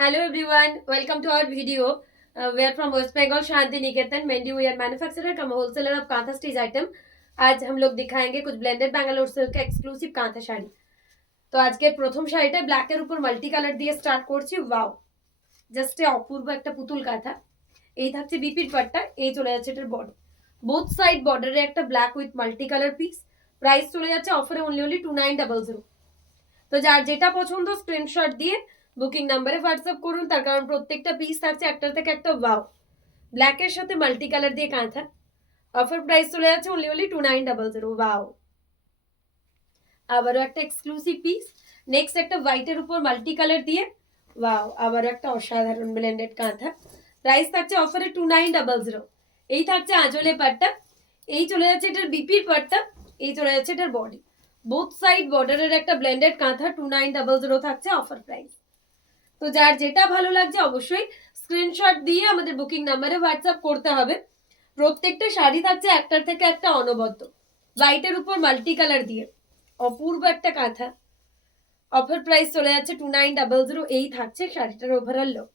Hello everyone, welcome to our video. We are from West Bengal, Shanti Niketan. Mainly we are manufacturer come wholesaler of kantha stitch item. आज हम लोग दिखाएंगे कुछ blended Bangalore silk का exclusive kantha sari. তো আজকে প্রথম শাড়িটা ব্ল্যাকের উপর মাল্টি কালার দিয়ে স্টার্ট করছি। ওয়াও, জাস্ট অপূর্ব একটা পুতুল কাঁথা। এই থাকছে বিপির পাটটা, এই চলে যাচ্ছে এটার বডি। বোথ সাইড বর্ডারে একটা black with multi colour piece. Price চলে যাচ্ছে অফারে অনলি 2900। তো যার যেটা পছন্দ স্ক্রিনশট দিয়ে বুকিং নাম্বারে হোয়াটসঅ্যাপ করুন, তার কারণ প্রত্যেকটা পিস থাকছে একটার থেকে একটা ওয়াও ব্ল্যাকের সাথে মাল্টি কালার দিয়ে কাঁথা। অফার প্রাইস চলে যাচ্ছে অনলি 2900। ওয়াও, আবারও একটা এক্সক্লুসিভ পিস। নেক্সট একটা হোয়াইটের উপর মাল্টি কালার দিয়ে ওয়াও, আবারও একটা অসাধারণ ব্লেন্ডেড কাঁথা। প্রাইস থাকছে অফারে 2900। এই থাকছে আঁচলে পাটটা, এই চলে যাচ্ছে এটার বিপির পাটটা, এই চলে যাচ্ছে এটার বডি। বোথ সাইড বর্ডারের একটা ব্লেন্ডেড কাঁথা 2900 থাকছে অফার প্রাইস। তো যার যেটা ভালো লাগছে অবশ্যই স্ক্রিনশট দিয়ে আমাদের বুকিং নাম্বারে হোয়াটসঅ্যাপ করতে হবে। প্রত্যেকটা শাড়ি থাকছে একটার থেকে একটা অনবদ্য হোয়াইটের উপর মাল্টি কালার দিয়ে অপূর্ব একটা কাঁথা। অফার প্রাইস চলে যাচ্ছে 2900। এই থাকছে শাড়িটার ওভারঅল লুক।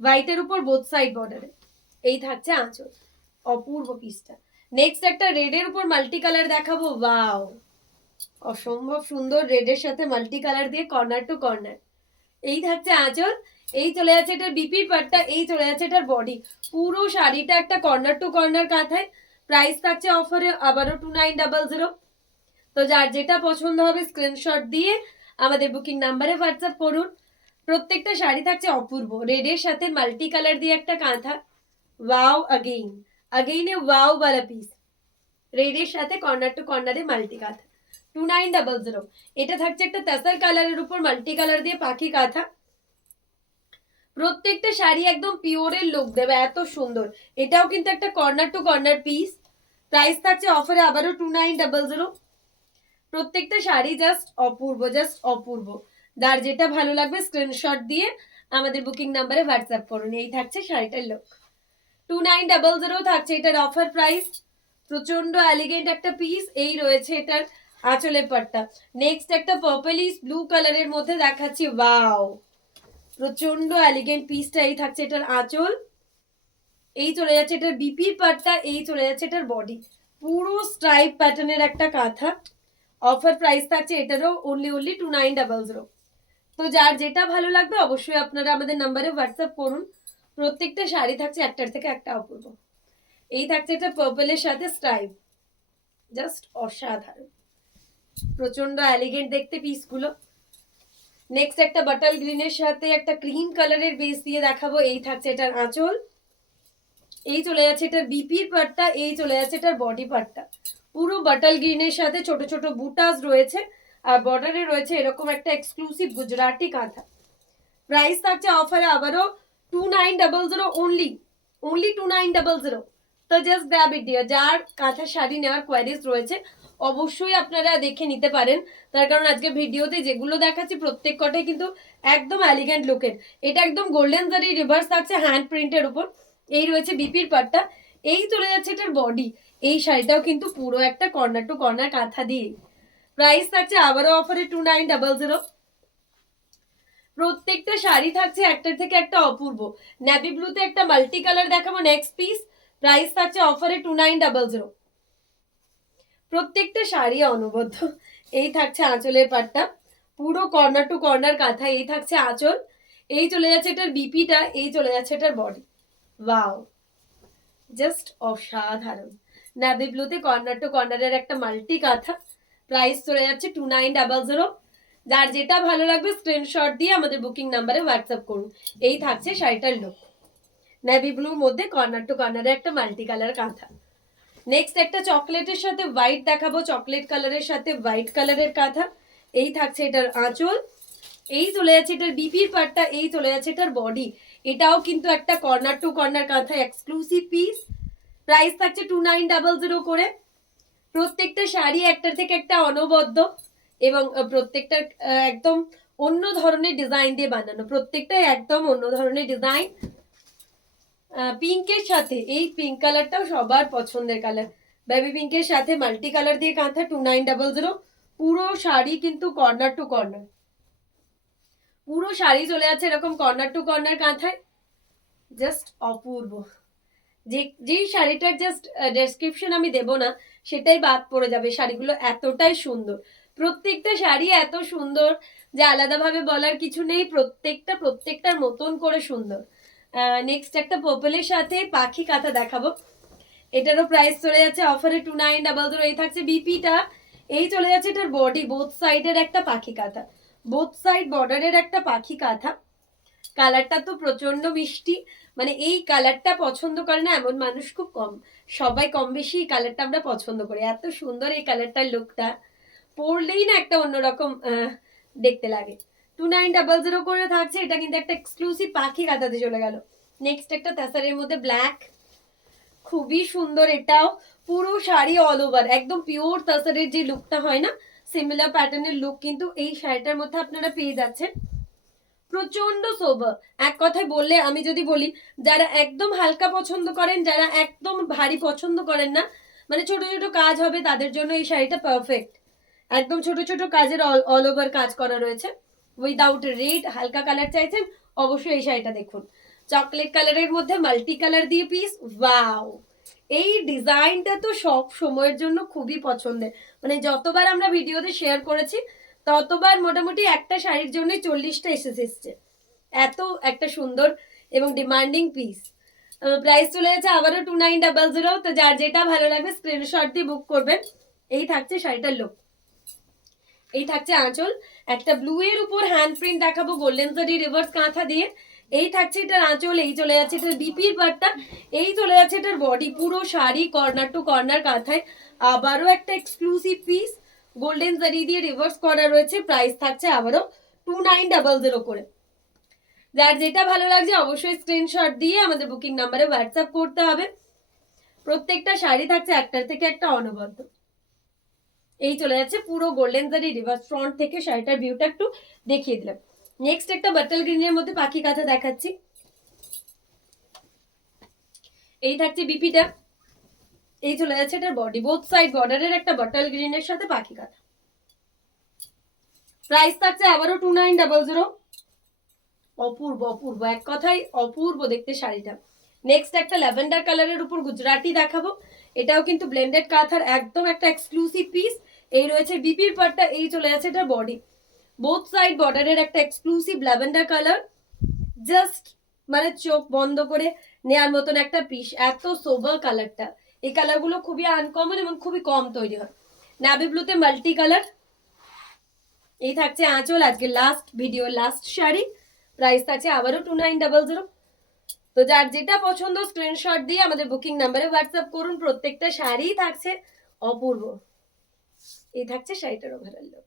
হোয়াইটের উপর বোথ সাইড বর্ডারে এই থাকছে আঁচল, অপূর্ব পিসটা। নেক্সট একটা রেডের উপর মাল্টি কালার দেখাবো। ওয়াও, অসম্ভব সুন্দর রেডের সাথে মাল্টি কালার দিয়ে কর্নার টু কর্নার। এই থাকছে আঁচল, এই চলে যাচ্ছে এটার বিপির পাটটা, এই চলে যাচ্ছে এটার বডি। পুরো শাড়িটা একটা কর্নার টু কর্নার কাঁথায়। প্রাইস থাকছে অফারে আবারও 2900। তো যার যেটা পছন্দ হবে স্ক্রিনশট দিয়ে আমাদের বুকিং নাম্বারে হোয়াটসঅ্যাপ করুন। প্রত্যেকটা শাড়ি থাকছে অপূর্ব রেডের সাথে মাল্টি কালার দিয়ে একটা কাঁথা। ওয়াও, আগেইন এ ওয়াও वाला পিস। রেডের সাথে কর্নার টু কর্নারে মাল্টি কাঁথা 2900। এটা থাকছে একটা তাসার কালারের উপর মাল্টি কালার দিয়ে পাখি কাঁথা। প্রত্যেকটা শাড়ি একদম পিওরের লুক দেবে, এত সুন্দর। এটাও কিন্তু একটা corner to corner piece. Price থাকছে অফারে আবারও 2900। প্রত্যেকটা শাড়ি জাস্ট অপূর্ব, জাস্ট অপূর্ব। যার যেটা ভালো লাগবে স্ক্রিনশট দিয়ে আমাদের বুকিং নাম্বারে হোয়াটসঅ্যাপ করুন। এই থাকছে শাড়িটার লুক। 2900 থাকছে এটার অফার প্রাইস। প্রচন্ড এলিগেন্ট একটা পিস। এই রয়েছে এটার আঁচলের পাটটা। নেক্সট একটা পার্পলিশ ব্লু কালারের মধ্যে দেখাচ্ছি। ওয়াও, প্রচন্ড এলিগেন্ট পিসটা। এই থাকছে এটার আঁচল, এই চলে যাচ্ছে এটার বিপির পাটটা, এই চলে যাচ্ছে এটার বডি। পুরো স্ট্রাইপ প্যাটার্নের একটা কাঁথা। অফার প্রাইস থাকছে এটারও অনলি 2900। তো যার যেটা ভালো লাগবে অবশ্যই আপনারা আমাদের নাম্বারে হোয়াটসঅ্যাপ করুন। প্রত্যেকটা শাড়ি থাকছে একটার থেকে একটা অপূর্ব। এই থাকছে এটা পার্পলের সাথে স্ট্রাইপ, জাস্ট অসাধারণ, প্রচন্ড এলিগেন্ট দেখতে পিসগুলো। নেক্সট একটা বাটাল গ্রিনের সাথে একটা ক্রিম কালারের বেস দিয়ে দেখাবো। এই থাকছে এটার আঁচল, এই চলে যাচ্ছে এটার বিপির পাটটা, এই চলে যাচ্ছে এটার বডি পাটটা। পুরো বাটাল গ্রিনের সাথে ছোট ছোট বুটাস রয়েছে, আর বর্ডারে রয়েছে এরকম একটা এক্সক্লুসিভ গুজরাটি কাঁথা। প্রাইস থাকছে অফারে আবারও 2900 অনলি 2900। তো জাস্ট গ্র্যাব ইট ডিয়ার। যার কাঁথা শাড়ি নেওয়ার কোয়ারিজ রয়েছে অবশ্যই আপনারা দেখে নিতে পারেন, তার কারণ আজকে ভিডিওতে যেগুলো দেখাচ্ছি প্রত্যেক কটাই কিন্তু একদম এলিগেন্ট লুকের। এটা একদম গোল্ডেন জারি রিভার্স থাকছে হ্যান্ড প্রিন্টের উপর। এই রয়েছে বিপির পাটটা, এই চলে যাচ্ছে এটার বডি। এই শাড়িটাও কিন্তু পুরো একটা কর্নার টু কর্নার কাঁথা দিয়ে। প্রাইস থাকছে আবারও অফারে 2900। প্রত্যেকটা শাড়ি থাকছে একটার থেকে একটা অপূর্ব। নেভি ব্লুতে একটা মাল্টি কালার দেখাবো নেক্সট পিস। প্রাইস থাকছে অফারে 2900। প্রত্যেকটা শাড়ি অনবদ্য। এই থাকছে আঁচলের পাটটা, পুরো কর্নার টু কর্নার কাঁথা। এই থাকছে আঁচল, এই চলে যাচ্ছে এটার বিপিটা, এই চলে যাচ্ছে এটার বডি। ওয়াও, জাস্ট অসাধারণ। নেভি ব্লুতে কর্নার টু কর্নারের একটা মাল্টি কাঁথা। প্রাইস চলে যাচ্ছে 2900। যার যেটা ভালো লাগবে স্ক্রিনশট দিয়ে আমাদের বুকিং নাম্বারে হোয়াটসঅ্যাপ করুন। এই থাকছে শাড়িটার লুক। নেভি ব্লুর মধ্যে কর্নার টু কর্নারে একটা মাল্টি কালার কাঁথা। নেক্সট একটা চকলেটের সাথে হোয়াইট দেখাবো, চকলেট কালারের সাথে হোয়াইট কালারের কাঁথা। এই থাকছে এটার আঁচল, এই চলে যাচ্ছে এটার বিপির পাটটা, এই চলে যাচ্ছে এটার বডি। এটাও কিন্তু একটা কর্নার টু কর্নার কাঁথা এক্সক্লুসিভ পিস। প্রাইস থাকছে 2900 করে। প্রত্যেকটা শাড়ি একটার থেকে একটা অনবদ্য, এবং প্রত্যেকটা একদম অন্য ধরনের ডিজাইন দিয়ে বানানো। প্রত্যেকটাই একদম অন্য ধরনের ডিজাইন। পিঙ্কের সাথে, এই পিঙ্ক কালারটাও সবার পছন্দের কালার, বেবি পিঙ্কের সাথে মাল্টি কালার দিয়ে কাঁথা 2900। পুরো শাড়ি কিন্তু কর্নার টু কর্নার, পুরো শাড়ি চলে যাচ্ছে এরকম কর্নার টু কর্নার কাঁথায়, জাস্ট অপূর্ব। যেই শাড়িটার জাস্ট ডেসক্রিপশন আমি দেব না, সেটাই বাদ পড়ে যাবে। শাড়িগুলো এতটাই সুন্দর, প্রত্যেকটা শাড়ি এত সুন্দর যে আলাদাভাবে বলার কিছু নেই। প্রত্যেকটার মতন করে সুন্দর। নেক্সট একটা পার্পলের সাথে পাখি কাঁথা দেখাবো। এটারও প্রাইস চলে যাচ্ছে অফারে 2900। এই থাকছে বিপিটা, এই চলে যাচ্ছে এটার বডি, বোথ সাইডের একটা পাখি কাঁথা, বোথ সাইড বর্ডারের একটা পাখি কাঁথা। কালারটা তো প্রচন্ড মিষ্টি, মানে এই কালারটা পছন্দ করে না এমন মানুষ খুব কম। সবাই কম বেশি এই কালারটা আমরা পছন্দ করি। এত সুন্দর এই কালারটার লুকটা, পরলেই না একটা অন্যরকম দেখতে লাগে। 2900 করে থাকছে। এটা কিন্তু একটা এক্সক্লুসিভ পাখি কাঁথাতে চলে গেল। নেক্সট একটা তাসারের মধ্যে ব্ল্যাক, খুবই সুন্দর। এটাও পুরো শাড়ি অল ওভার একদম পিওর তাসারের যে লুকটা হয় না, সিমিলার প্যাটার্নের লুক কিন্তু এই শাড়িটার মধ্যে আপনারা পেয়ে যাচ্ছেন। প্রচন্ড সোবার। এক কথায় বললে আমি যদি বলি, যারা একদম হালকা পছন্দ করেন, যারা একদম ভারী পছন্দ করেন না, মানে ছোট ছোট কাজ হবে, তাদের জন্য এই শাড়িটা পারফেক্ট। একদম ছোট ছোট কাজের অল ওভার কাজ করা রয়েছে, উইদাউট রেড। হালকা কালার চাইছেন, অবশ্যই এই শাড়িটা দেখুন। চকলেট কালারের মধ্যে মাল্টি কালার দিয়ে পিস, ওয়াও! এই ডিজাইনটা তো সব সময়ের জন্য খুবই পছন্দের। মানে যতবার আমরা ভিডিওতে শেয়ার করেছি, ততবার মোটামুটি একটা শাড়ির জন্য 40টা এসেছে। এত একটা সুন্দর এবং ডিমান্ডিং পিস। প্রাইস চলে যাচ্ছে আবারও 2900। তো যার যেটা ভালো লাগবে স্ক্রিনশট দিয়ে বুক করবেন। এই থাকছে শাড়িটার লুক, এই থাকছে আঁচল। একটা ব্লু এর উপর হ্যান্ড প্রিন্ট দেখাবো গোল্ডেন জারি রিভার্স কাঁথা দিয়ে। এই থাকছে এটার আঁচল, এই চলে যাচ্ছে এটার বিপির পাটটা, এই চলে যাচ্ছে এটার বডি। পুরো শাড়ি কর্নার টু কর্নার কাঁথায়। আবারও একটা এক্সক্লুসিভ পিস, গোল্ডেন জারি দিয়ে রিভার্স করা রয়েছে। প্রাইস থাকছে আবারও 2900 করে। যার যেটা ভালো লাগছে অবশ্যই স্ক্রিনশট দিয়ে আমাদের বুকিং নাম্বারে হোয়াটসঅ্যাপ করতে হবে। প্রত্যেকটা শাড়ি থাকছে একটার থেকে একটা অনবদ্য। এই চলে যাচ্ছে পুরো গোল্ডেন জারি রিভার্স। ফ্রন্ট থেকে শাড়িটার ভিউটা একটু দেখিয়ে দিলাম। নেক্সট একটা বাটল গ্রিনের মধ্যে পাখি কাঁথা দেখাচ্ছি। এই থাকছে বিপিটা, এই চলে যাচ্ছে এটার বডি, বোথ সাইড বর্ডারের একটা বাটল গ্রিনের সাথে পাখি কাঁথা। প্রাইস থাকছে আবারও 2900। অপূর্ব অপূর্ব, এক কথায় অপূর্ব দেখতে শাড়িটা। নেক্সট একটা ল্যাভেন্ডার কালারের উপর গুজরাটি দেখাবো। এটাও কিন্তু ব্লেন্ডেড কাঁথার একদম একটা এক্সক্লুসিভ পিস। এই রয়েছে বিপির পাটটা, এই চলে যাচ্ছে এটা বডি, বোথ সাইড বর্ডারের একটা এক্সক্লুসিভ ল্যাভেন্ডার কালার। জাস্ট মানে চোখ বন্ধ করে নেয়ার মতন একটা পিস, এত সোবার কালারটা। এই কালারগুলো খুবই আনকমন এবং খুবই কম তৈরি হয়। নাভি ব্লুতে মাল্টি কালার। এই থাকছে আঁচল, আজকে last video last sari. Price থাকছে আবারও 2900। তো যার যেটা পছন্দ স্ক্রিনশট দিয়ে আমাদের বুকিং নাম্বারে হোয়াটসঅ্যাপ করুন। প্রত্যেকটা শাড়ি থাকছে অপূর্ব। এই থাকছে শাড়িটার ওভারঅল লুক।